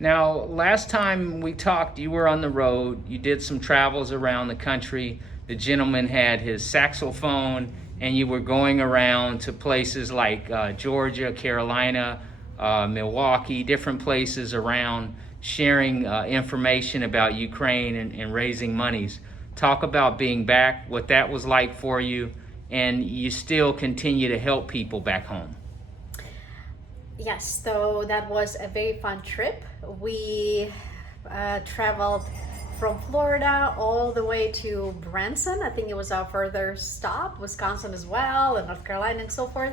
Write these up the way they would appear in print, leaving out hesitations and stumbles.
Now, last time we talked, you were on the road. You did some travels around the country. The gentleman had his saxophone, and you were going around to places like Georgia, Carolina, Milwaukee, different places around, sharing information about Ukraine and raising monies. Talk about being back, what that was like for you, and you still continue to help people back home. Yes, so that was a very fun trip. We traveled from Florida all the way to Branson. I think it was our further stop, Wisconsin as well, and North Carolina and so forth.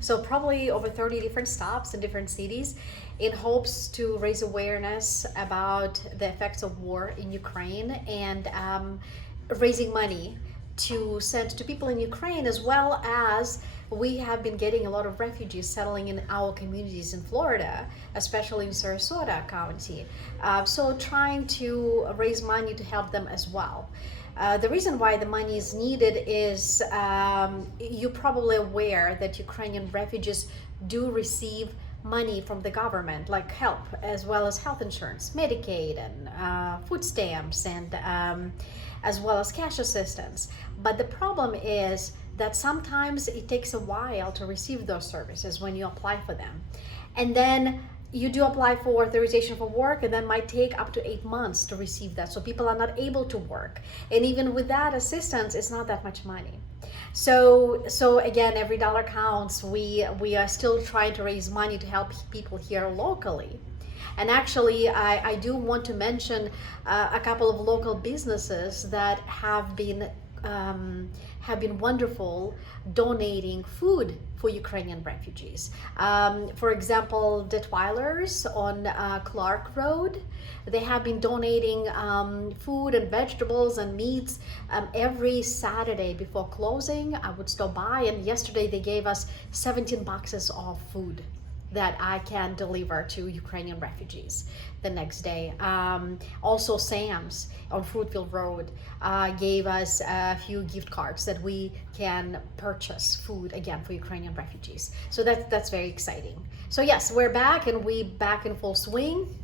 So probably over 30 different stops in different cities in hopes to raise awareness about the effects of war in Ukraine and raising money to send to people in Ukraine, as well as we have been getting a lot of refugees settling in our communities in Florida, especially in Sarasota County. So trying to raise money to help them as well. The reason why the money is needed is you're probably aware that Ukrainian refugees do receive money from the government, like help, as well as health insurance, Medicaid, and food stamps, and as well as cash assistance. But the problem is that sometimes it takes a while to receive those services when you apply for them. And then you do apply for authorization for work, and that might take up to 8 months to receive that. So people are not able to work. And even with that assistance, it's not that much money. So again, every dollar counts. We are still trying to raise money to help people here locally. And actually, I do want to mention a couple of local businesses that have been wonderful donating food for Ukrainian refugees. For example, Detweilers on Clark Road, they have been donating food and vegetables and meats every Saturday before closing. I would stop by, and yesterday they gave us 17 boxes of food that I can deliver to Ukrainian refugees the next day. Also, Sam's on Fruitfield Road gave us a few gift cards that we can purchase food again for Ukrainian refugees. So that's very exciting. So yes, we're back, and we back in full swing,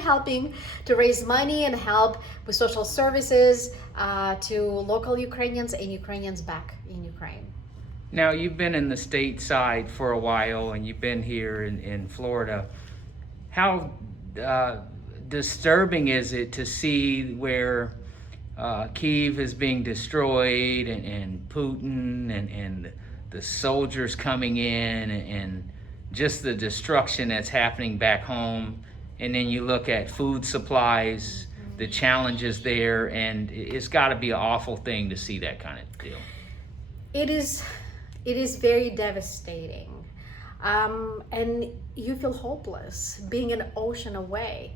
helping to raise money and help with social services to local Ukrainians and Ukrainians back in Ukraine. Now, you've been in the stateside for a while, and you've been here in Florida. How disturbing is it to see where Kyiv is being destroyed, and Putin and the soldiers coming in, and just the destruction that's happening back home? And then you look at food supplies, the challenges there, and it's got to be an awful thing to see that kind of deal. It is very devastating. And you feel hopeless being an ocean away.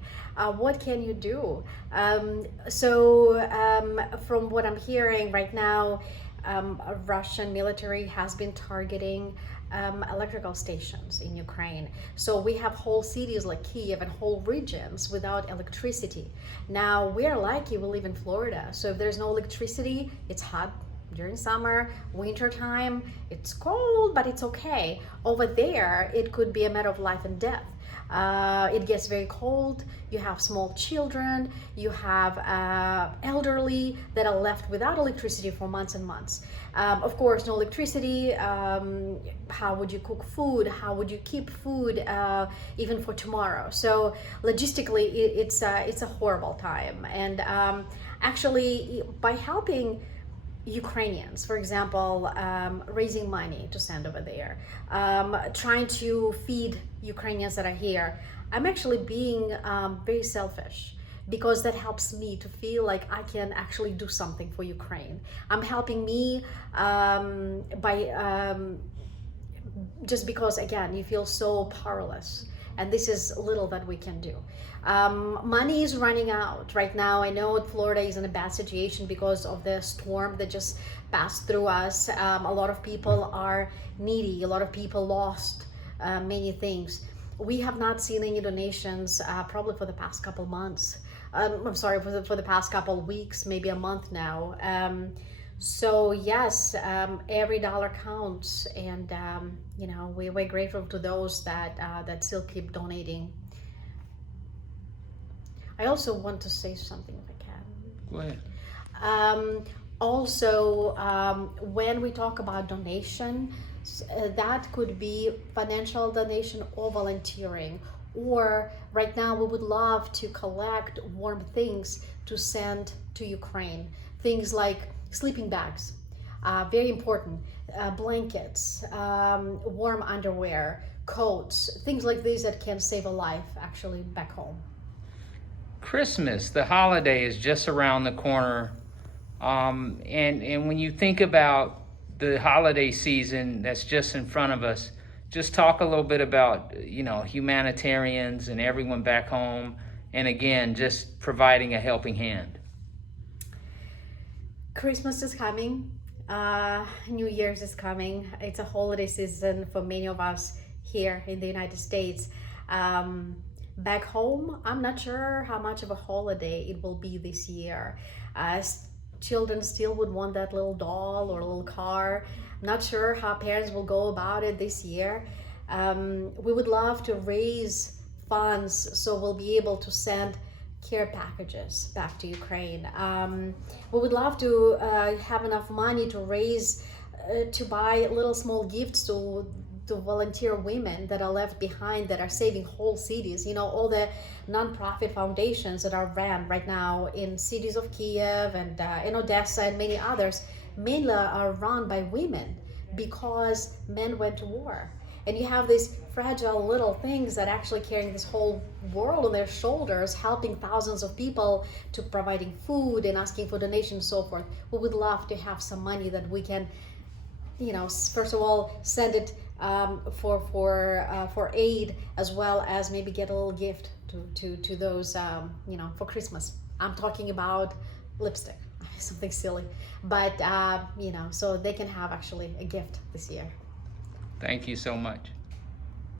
What can you do? From what I'm hearing right now, Russian military has been targeting electrical stations in Ukraine. So we have whole cities like Kyiv and whole regions without electricity. Now, we are lucky we live in Florida. So if there's no electricity, it's hot during summer, winter time, it's cold, but it's okay. Over there, it could be a matter of life and death. It gets very cold. You have small children. You have elderly that are left without electricity for months and months. Of course, no electricity. How would you cook food? How would you keep food even for tomorrow? So logistically, it's a horrible time. And actually, by helping Ukrainians, for example, raising money to send over there, trying to feed Ukrainians that are here, I'm actually being very selfish, because that helps me to feel like I can actually do something for Ukraine. I'm helping me by just because, again, you feel so powerless. And this is little that we can do. Money is running out right now. I know Florida is in a bad situation because of the storm that just passed through us. A lot of people are needy. A lot of people lost many things. We have not seen any donations probably for the past couple months. I'm sorry, for the past couple weeks, maybe a month now. So yes, every dollar counts, and we're grateful to those that still keep donating. I also want to say something if I can. Go ahead. Also, when we talk about donation, that could be financial donation or volunteering. Or right now, we would love to collect warm things to send to Ukraine. Things like sleeping bags, very important, blankets, warm underwear, coats, things like these that can save a life actually back home. Christmas, the holiday, is just around the corner. And when you think about the holiday season that's just in front of us, just talk a little bit about, humanitarians and everyone back home, and again, just providing a helping hand. Christmas is coming. New Year's is coming. It's a holiday season for many of us here in the United States. Back home, I'm not sure how much of a holiday it will be this year. Children still would want that little doll or a little car. I'm not sure how parents will go about it this year. We would love to raise funds so we'll be able to send care packages back to Ukraine. We would love to have enough money to raise, to buy little small gifts to volunteer women that are left behind, that are saving whole cities. All the nonprofit foundations that are ran right now in cities of Kiev and in Odessa and many others, mainly are run by women because men went to war. And you have these fragile little things that actually carrying this whole world on their shoulders, helping thousands of people, to providing food and asking for donations and so forth. We would love to have some money that we can, first of all, send it for aid, as well as maybe get a little gift to those, for Christmas. I'm talking about lipstick, something silly, but so they can have actually a gift this year. Thank you so much.